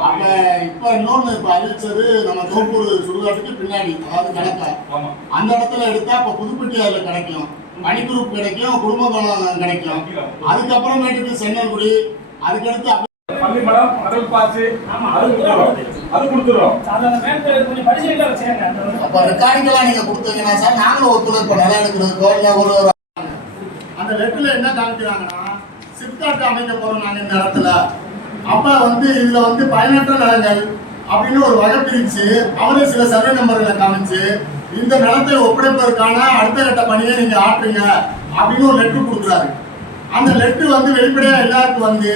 அப்ப இப்ப இன்னொன்னு இப்ப அறிவிச்சது நம்ம தோப்பூர் சுடுகாட்டுக்கு பின்னாடி அதாவது கிழக்க. ஆமா. அந்த இடத்துல எடுத்தா இப்ப புதுப்பட்டி அதுல கிடைக்கும். பனி குரூப் கிடைக்கும் குடும்பம் கிடைக்கும். அதுக்கப்புறமேட்டுக்கு சென்னல்குடி அதுக்கடுத்து அப்ப- பள்ளி மடம் அடல் பாச்சு அது கொடுத்துறோம். அப்ப ரெக்கார்டிங்கெல்லாம் நீங்க கொடுத்தீங்கன்னா சார் நாங்களும் ஒத்துழைப்பு நிலம் எடுக்கிறதுக்கோ இல்ல ஒரு ஒரு அந்த லெட்டர்ல என்ன காமிக்கிறாங்கன்னா சிப்காட் அமைக்க போறோம் நாங்க இந்த இடத்துல. அப்போ வந்து இதில் வந்து பயனற்ற நிலங்கள் அப்படின்னு ஒரு வகை பிரித்து அவரே சில சர்வே நம்பர்களை காமிச்சு இந்த நிலத்தை ஒப்படைப்பதற்கான அடுத்த கட்ட பணியை நீங்கள் ஆற்றுங்க அப்படின்னு ஒரு லெட்டு கொடுக்குறாரு. அந்த லெட்டு வந்து வெளிப்படையாக எல்லாருக்கும் வந்து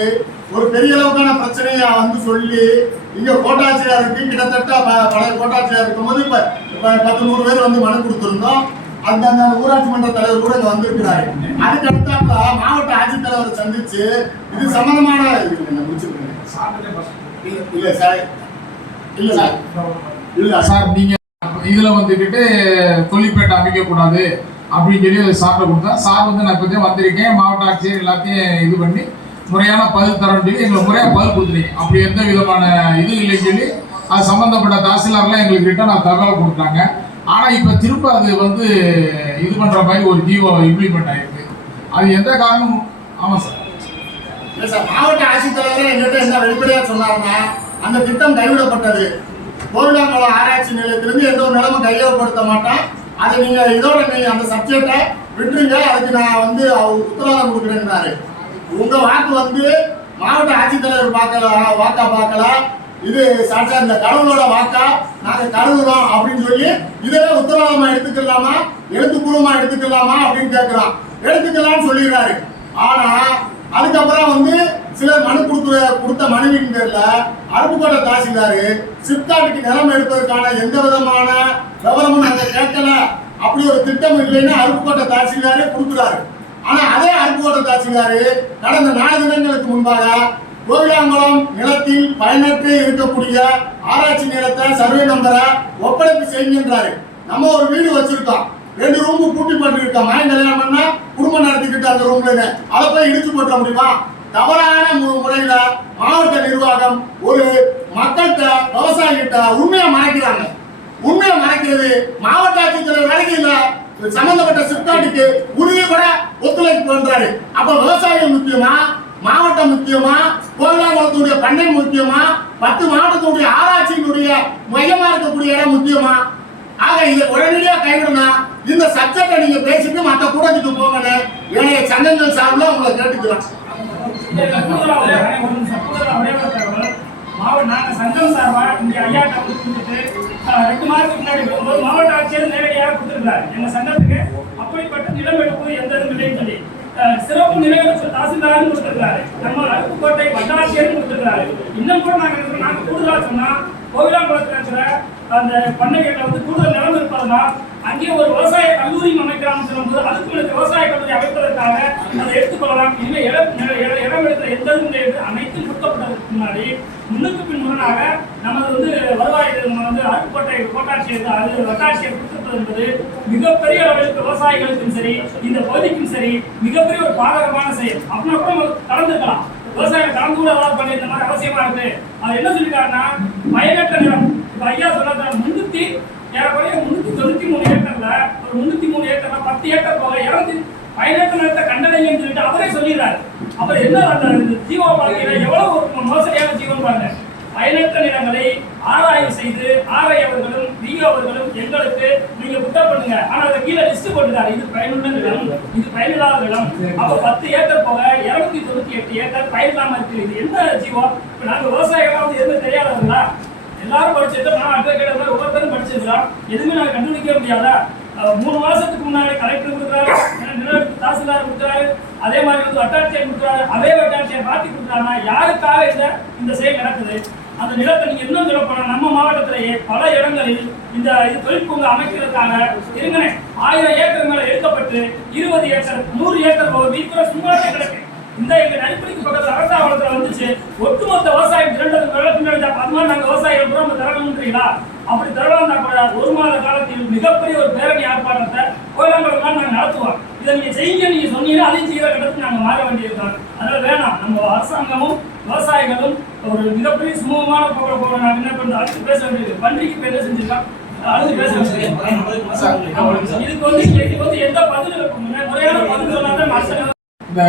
ஒரு பெரிய அளவுக்கான பிரச்சனையை வந்து சொல்லி இங்கே கோட்டாட்சியருக்கு கிட்டத்தட்ட பல கோட்டாட்சியர் இருக்கும்போது இப்போ இப்போ பத்து நூறு பேர் வந்து மனு கொடுத்துருந்தோம். அந்த ஊராட்சி மன்ற தலைவர் கூட இங்கே வந்திருக்கிறாரு. அதுக்கு அடுத்தாப்புல மாவட்ட ஆட்சித்தலைவர் சந்திச்சு இது சம்பந்தமான. இல்ல- சார். இல்ல சார். இல்ல சார் சார் நீங்க இதுல வந்துக்கிட்டு தொழிற்பேட்டை அமைக்க கூடாது அப்படின்னு சொல்லி சார்ட்ட கொடுத்தா சார் வந்து நான் கொஞ்சம் வந்திருக்கேன் மாவட்ட ஆட்சியர் எல்லாத்தையும் இது பண்ணி முறையான பதில் தரேன்னு சொல்லி எங்களுக்கு முறையா பதில் கொடுத்துருங்க அப்படி எந்த விதமான இது இல்லைன்னு சொல்லி அது சம்பந்தப்பட்ட தாசில்தார்லாம் எங்களுக்கு கிட்ட நான் தகவல் கொடுத்தாங்க. ஆனா இப்ப திரும்ப அது வந்து இது பண்ற மாதிரி ஒரு ஜீவோ இம்ப்ளிமெண்ட் ஆயிருக்கு. அது எந்த காரணம் ஆமா சார். இல்ல சார் மாவட்ட ஆட்சித்தலைவரே எங்கிட்ட என்ன வெளிப்படையா சொன்னாருன்னா அந்த திட்டம் கைவிடப்பட்டது. கோவிலாங்குளம் ஆராய்ச்சி நிலையத்திலிருந்து எந்த ஒரு நிலமும் கையகப்படுத்த மாட்டேன். அதை நீங்க இதோட நீங்க அந்த சப்ஜெக்டை விட்டுருங்க அதுக்கு நான் வந்து அவர் உத்தரவாதம் கொடுக்குறேன்னாரு உங்க வாக்கு வந்து மாவட்ட ஆட்சித்தலைவர் பார்க்கல வாக்கா பார்க்கல. இது சாட்சா இந்த கடவுளோட வாக்கா நாங்க கருதுறோம் அப்படின்னு சொல்லி இதே உத்தரவாதமா எடுத்துக்கலாமா? எழுத்துப்பூர்வமா எடுத்துக்கலாமா அப்படின்னு கேட்கிறான் எடுத்துக்கலாம்னு சொல்லிடுறாரு. ஆனா அதுக்கப்புறம் வந்து சிலர் மனு கொடுத்து கொடுத்த மனுவின் பேர்ல அருப்புக்கோட்டை தாசில்தாரு சிப்காட்டுக்கு நிலம் எடுப்பதற்கான எந்த விதமான விவரமும் நாங்கள் கேட்கல. அப்படி ஒரு திட்டம் இல்லைன்னு அருப்புக்கோட்டை தாசில்தாரே கொடுக்குறாரு. ஆனா அதே அருப்புக்கோட்டை தாசில்தாரு கடந்த நாலு தினங்களுக்கு முன்பாக கோவிலாங்குளம் நிலத்தில் பயனற்று இருக்கக்கூடிய ஆராய்ச்சி நிலத்தை சர்வே நம்பரை ஒப்படைப்பு செய்கின்றாரு நம்ம ஒரு வீடு வச்சிருக்கோம். ரெண்டு ரூம் கூட்டி பண்ணிருக்கோம் மயம் கல்யாணம் பண்ணா குடும்பம் நடத்திக்கிட்டு அந்த ரூம்ல அதை போய் இடிச்சு போட்ட முடியுமா? தவறான மு- முறையில மாவட்ட நிர்வாகம் ஒரு மக்கள்கிட்ட விவசாயிகிட்ட உண்மையை மறைக்கிறாங்க. உண்மையை மறைக்கிறது மாவட்ட ஆட்சித்தலைவர் வேலைக்கு இல்ல. சம்பந்தப்பட்ட சிப்காட்டுக்கு உரிய கூட ஒத்துழைப்பு பண்றாரு. அப்ப விவசாயம் முக்கியமா? மாவட்டம் முக்கியமா? பொருளாதாரத்துடைய பண்ணை முக்கியமா? பத்து மாவட்டத்துடைய ஆராய்ச்சியினுடைய மையமா இருக்கக்கூடிய இடம் முக்கியமா? ஆக இதை உடனடியாக கைவிடணும் இந்த சப்ஜெக்டை நீங்க பேசிட்டு மற்ற கூடத்துக்கு போங்கன்னு ஏனைய சங்கங்கள் சார்பில் உங்களை கேட்டுக்கிறோம் இந்த கூடுதலா ஒரே ஒரு நிமிஷம். கூடுதலா ஒரே ஒரு தகவல். மாவட்ட சங்கம் சார்பா இங்க ஐயாட்ட கொடுத்துட்டு ரெண்டு மாதத்துக்கு முன்னாடி போகும்போது மாவட்ட ஆட்சியர் நேரடியாக கொடுத்திருக்காரு எங்கள் சங்கத்துக்கு அப்படிப்பட்ட நிலம் எடுப்பது எந்த இதுவும் இல்லைன்னு சொல்லி அஹ், சிறப்பு நிலையெடுப்பு தாசில்தாரும் கொடுத்திருக்காரு நம்ம அருப்புக்கோட்டை வட்டாட்சியரும் கொடுத்துருக்காரு இன்னும் கூட நாங்க இருக்கிறோம். கூடுதலாக கூடுதலா சொன்னா இருக்கிற அந்த பண்ணைகள் வந்து கூடுதல் நிலம் இருப்பதனால் அங்கே ஒரு விவசாய கல்லூரி அமைக்கலாம்னு சொல்லும்போது அதுக்கு எனக்கு விவசாய கல்லூரி அமைப்பதற்காக அதை எடுத்துக்கொள்ளலாம் இனிமே இடம் இடம் எடுத்த எந்த இதுவும் அனைத்தும் கொடுக்கப்பட்டதுக்கு முன்னாடி முன்னுக்கு பின் முரணாக நமது வந்து வருவாய் வந்து அருப்புக்கோட்டை கோட்டாட்சியர் அது வட்டாட்சியர் கொடுத்திருப்பது என்பது மிகப்பெரிய அளவிற்கு விவசாயிகளுக்கும் சரி இந்த பகுதிக்கும் சரி மிகப்பெரிய ஒரு பாதகமான செயல். அப்படின்னா கூட நம்ம விவசாயம் கலந்து கூட அவாய்ட் பண்ணி இந்த மாதிரி அவசியமா இருக்கு. அவர் என்ன சொல்லிட்டாருன்னா பயனற்ற நிலம். இப்ப ஐயா சொன்னார் முன்னூத்தி ஏறக்குறைய முன்னூத்தி தொண்ணூத்தி மூணு ஏக்கர்ல ஒரு முன்னூத்தி மூணு ஏக்கர்ல பத்து ஏக்கர் போக இருநூத்தி பயனற்ற நிலத்தை கண்டனைங்கன்னு சொல்லிட்டு அவரே சொல்லிடுறாரு. அப்புறம் என்ன அந்த ஜீவோ வாழ்க்கையில எவ்வளவு ஒரு மோசடியான ஜீவன் பாருங்க. பயனற்ற நிலங்களை ஆராய்வு செய்து ஆர்ஐ அவர்களும் டிஓ அவர்களும் எங்களுக்கு நீங்க புத்தம் பண்ணுங்க. ஆனா அதை கீழே லிஸ்ட் போட்டுருக்காரு இது பயனுள்ள நிலம் இது பயனில்லாத நிலம். அப்ப பத்து ஏக்கர் போக இருநூத்தி தொண்ணூத்தி எட்டு ஏக்கர் பயனில்லாம இருக்கு. இது என்ன ஜீவம் இப்ப நாங்க விவசாயம் வந்து எதுவும் தெரியாதவங்களா? எல்லாரும் படிச்சிருக்கோம் நான் அட்வொகேட் ஒவ்வொருத்தரும் படிச்சிருக்கிறோம் எதுவுமே நாங்க கண்டுபிடிக்க முடியாதா? மூணு மாசத்துக்கு முன்னாடி கலெக்டர் கொடுக்குறாரு. நிலவரத்து தாசில்தார் கொடுக்குறாரு. அதே மாதிரி வந்து வட்டாட்சியர் கொடுக்குறாரு. அதே வட்டாட்சியர் மாற்றி கொடுக்குறாங்கன்னா யாருக்காக இந்த இந்த செயல் நடக்குது? அந்த நிலத்தை நீங்க இன்னும் சிறப்பான நம்ம மாவட்டத்திலேயே பல இடங்களில் இந்த இது தொழிற்பூங்கா அமைக்கிறதுக்காக இருங்கனே ஆயிரம் ஏக்கர் மேல எடுக்கப்பட்டு இருபது ஏக்கர் நூறு ஏக்கர் பகுதி வீட்டுல சும்மா கிடக்கு. இந்த எங்க நடிப்படிக்கு பக்கத்துல அரசாவளத்துல வந்துச்சு. ஒட்டுமொத்த விவசாயம் திரண்டது வெள்ளத்தின் அது மாதிரி நாங்க விவசாயிகள் கூட நம்ம திரளணுன்றீங்களா அப்படி திரளாந்தா கூட ஒரு மாத காலத்தில் மிகப்பெரிய ஒரு பேரணி ஆர்ப்பாட்டத்தை கோயிலாங்குளம் நாங்க நடத்துவோம் இதை நீங்க செய்யுங்க நீங்க சொன்னீங்கன்னா அதையும் செய்யற கட்டத்துக்கு நாங்க மாற வேண்டியிருக்கோம் அதனால வேணாம். நம்ம அரசாங்கமும் விவசாயிகளும் ஒரு மிகப்பெரிய சுமூகமான போக போகிற நான் என்ன பண்ணுறது அடுத்து பேச வேண்டியது. பன்றிக்கு பேர் என்ன செஞ்சிருக்கான் அடுத்து பேச வேண்டியது. இதுக்கு வந்து இதுக்கு வந்து எந்த பதில் முறையான பதில் சொன்னாதான் அரசாங்கம் இந்த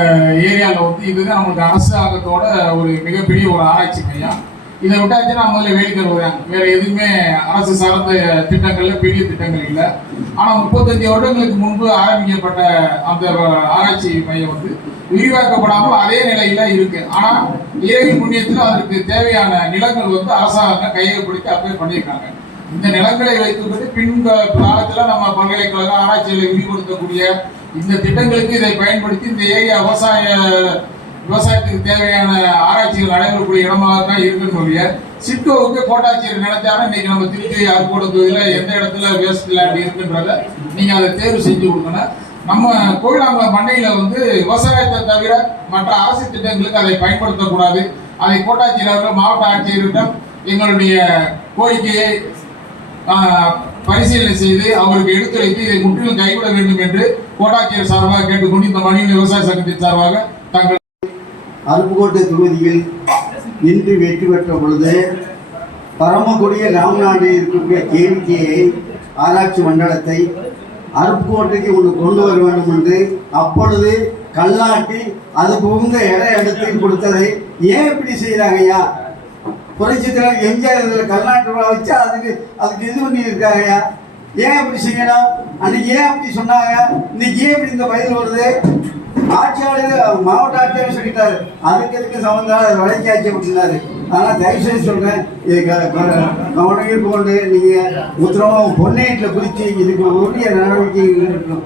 ஏரியாவில் வந்து இதுதான் அவங்களுக்கு அரசாங்கத்தோட ஒரு மிகப்பெரிய ஒரு ஆராய்ச்சி மையம். இதை விட்டாச்சுன்னா முதல்ல வேடிக்கை வருவாங்க வேற எதுவுமே அரசு சார்ந்த திட்டங்கள்ல பெரிய திட்டங்கள் இல்லை. ஆனால் முப்பத்தஞ்சு வருடங்களுக்கு முன்பு ஆரம்பிக்கப்பட்ட அந்த ஆராய்ச்சி மையம் வந்து விரிவாக்கப்படாமல் அதே நிலையில இருக்கு. ஆனால் இறைவின் புண்ணியத்தில் அதற்கு தேவையான நிலங்கள் வந்து அரசாங்கம் கையகப்படுத்தி அப்ளை பண்ணியிருக்காங்க. இந்த நிலங்களை வைத்துக்கொண்டு பின் காலத்தில் நம்ம பல்கலைக்கழகம் ஆராய்ச்சிகளை விரிவுபடுத்தக்கூடிய இந்த திட்டங்களுக்கு இதை பயன்படுத்தி இந்த ஏரியா விவசாய விவசாயத்துக்கு தேவையான ஆராய்ச்சிகள் நடைபெறக்கூடிய இடமாக தான் இருக்குன்னு ஒழிய சிட்டோவுக்கு கோட்டாட்சியர் நினைச்சாலும் இன்னைக்கு நம்ம திருச்சி அருக்கோட தொகுதியில் எந்த இடத்துல வேஸ்ட் லேண்ட் இருக்குன்றத நீங்கள் அதை தேர்வு செஞ்சு கொடுக்கணும். நம்ம கோயிலாங்குளம் பண்ணையில வந்து விவசாயத்தை தவிர மற்ற அரசு திட்டங்களுக்கு அதை பயன்படுத்தக்கூடாது. அதை கோட்டாட்சியர்கள் மாவட்ட ஆட்சியரிடம் எங்களுடைய கோரிக்கையை பரிசீலனை செய்து அவருக்கு எடுத்துரைத்து இதை முற்றிலும் கைவிட வேண்டும் என்று கோட்டாட்சியர் சார்பாக கேட்டுக்கொண்டு இந்த மணியின் விவசாய சங்கத்தின் சார்பாக தங்கள் அருப்புக்கோட்டை தொகுதியில் இன்று வெற்றி பெற்ற பொழுது பரமக்குடிய ராமநாட்டில் இருக்கக்கூடிய கேவிக்கையை ஆராய்ச்சி மண்டலத்தை அருப்புக்கோட்டைக்கு ஒன்று கொண்டு வர வேண்டும் என்று அப்பொழுது கல்லாட்டி அதுக்கு புகுந்த இடம் எடுத்து கொடுத்ததை ஏன் இப்படி செய்கிறாங்க ஐயா? புரட்சி தலைவர் எம்ஜிஆர் இதில் கல்நாட்டு விழா வச்சு அதுக்கு அதுக்கு இது பண்ணி இருக்காங்கய்யா ஏன் இப்படி செய்யணும்? அன்னைக்கு ஏன் அப்படி சொன்னாங்க? இன்னைக்கு ஏன் இப்படி இந்த பதில் வருது? ஆட்சியாளர் மாவட்ட ஆட்சியாளர் சொல்லிட்டாரு. அதுக்கு எதுக்கு சம்பந்தம் அதை வழக்கி ஆட்சி அப்படின்னாரு ஆனால் தயவு செய்து சொல்றேன் கவனம் கொண்டு நீங்க உத்தரவாக பொன்னேட்டில் குறித்து இதுக்கு உரிய நடவடிக்கை எடுக்கணும்.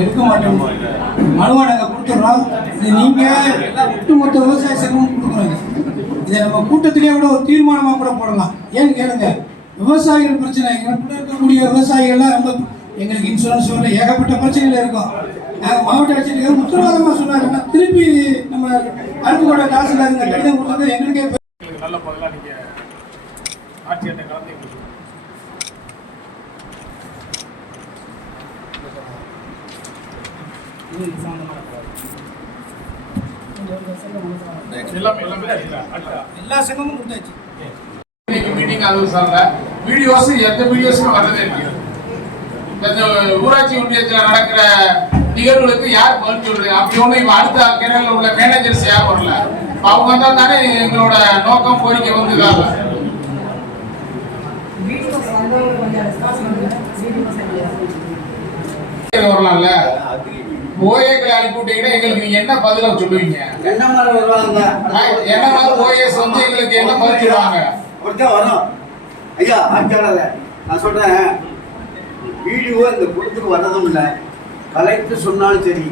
எடுக்க மாட்டோம். மனுவை நாங்கள் கொடுத்துட்றோம். இது நீங்கள் ஒட்டுமொத்த விவசாய சங்கமும் கொடுக்குறோங்க இதை நம்ம கூட்டத்திலேயே கூட ஒரு தீர்மானமாக கூட போடலாம். ஏன்னு கேளுங்க. விவசாயிகள் பிரச்சனை. இருக்கக்கூடிய விவசாயிகள்லாம் ரொம்ப எங்களுக்கு இன்சூரன்ஸ் வரல ஏகப்பட்ட பிரச்சனைகள் இருக்கும். நாங்கள் மாவட்ட ஆட்சியர் உத்தரவாதமாக சொன்னாங்கன்னா திருப்பி நம்ம அருப்புக்கோட்டை தாசில்தார் இந்த கடிதம் கொடுத்தது எங்களுக்கே நல்ல பதிலாக நீங்க ஆட்சியர்கிட்ட கலந்து. எல்லா சங்கமும் கொடுத்தாச்சு. மீட்டிங் அது சார்ல வீடியோஸ் எந்த வீடியோஸும் வரதே இருக்கு ஊராட்சி ஒன்றியத்தில் நடக்கிற நிகழ்வுகளுக்கு யார் பதில் சொல்றது? அப்படி ஒண்ணு இப்ப அடுத்த கிணறுல உள்ள மேனேஜர்ஸ் யார் வரல? அவங்க வந்தா தானே எங்களோட நோக்கம் கோரிக்கை வந்து வரலாம்ல. ஓஏக்களை அனுப்பி விட்டீங்கன்னா எங்களுக்கு நீங்க என்ன பதிலா சொல்லுவீங்க? என்ன மாதிரி வருவாங்க? என்ன மாதிரி ஓஎஸ் வந்து எங்களுக்கு என்ன பதில் சொல்லுவாங்க? வரும். ஐயா நான் சொல்றேன். வீடியோ இந்த குளத்துக்கு வர்றதும் இல்லை. கலெக்டர் சொன்னாலும் சரி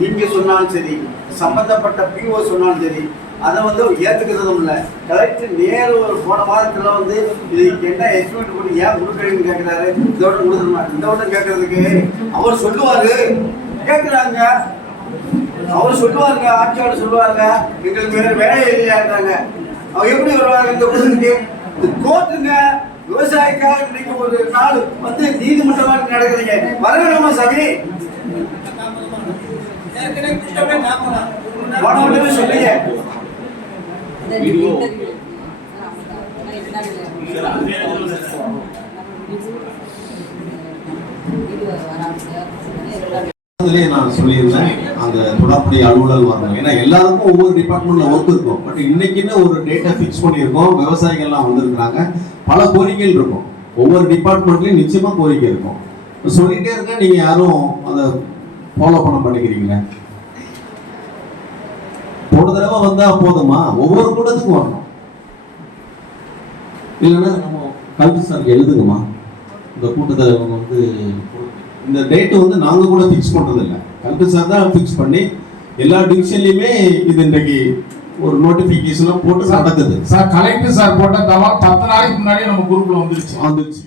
நீங்கள் சொன்னாலும் சரி சம்மந்தப்பட்ட பிஓ சொன்னாலும் சரி அதை வந்து அவர் இல்லை. கலெக்டர் நேர ஒரு போன வாரத்தில் வந்து இதுக்கு என்ன எஸ்டிமேட் பண்ணி ஏன் கொடுக்குறீங்கன்னு கேட்குறாரு இதோட கொடுத்துருமா இதோட கேட்கறதுக்கு அவர் சொல்லுவார். கேட்குறாங்க அவர் சொல்லுவாருங்க ஆட்சியாளர் சொல்லுவாங்க எங்களுக்கு வேற வேலை இல்லையான்றாங்க. அவர் எப்படி வருவாங்க இந்த ஊருக்கு? கோர்ட்டுங்க. விவசாயிக்காக இன்னைக்கு ஒரு நாள் வந்து நீதிமன்றம் நடக்குதுங்க. வரவேணுமா சாமி? போன சொல்லுங்க. நான் சொல்லியிருந்தேன் அப்படி தொடர்புடைய அலுவலர் வரணும் ஏன்னா எல்லாருக்கும் ஒவ்வொரு டிபார்ட்மெண்ட்ல ஒர்க் இருக்கும். பட் இன்னைக்குன்னு ஒரு டேட்டா ஃபிக்ஸ் பண்ணியிருக்கோம். விவசாயிகள்லாம் வந்திருக்கிறாங்க. பல கோரிக்கைகள் இருக்கும். ஒவ்வொரு டிபார்ட்மெண்ட்லயும் நிச்சயமா கோரிக்கை இருக்கும். சொல்லிட்டே இருக்க நீங்க யாரும் அதை ஃபாலோ பண்ண மாட்டேங்கிறீங்களே? போன தடவை வந்தா போதுமா? ஒவ்வொரு கூட்டத்துக்கும் வரணும். இல்லைன்னா நம்ம கல்வி சார் எழுதுங்கம்மா. இந்த கூட்டத்தை வந்து இந்த டேட் வந்து நாங்க கூட ஃபிக்ஸ் பண்ணுறதில்லை கல்வி சார் தான் ஃபிக்ஸ் பண்ணி எல்லா டிவிஷன்லயுமே இது இன்றைக்கு ஒரு நோட்டிபிகேஷன் போட்டு நடக்குது. சார் கலெக்டர் சார் போட்ட தவா பத்து நாளைக்கு முன்னாடி நம்ம குரூப்ல வந்துருச்சு. வந்துருச்சு.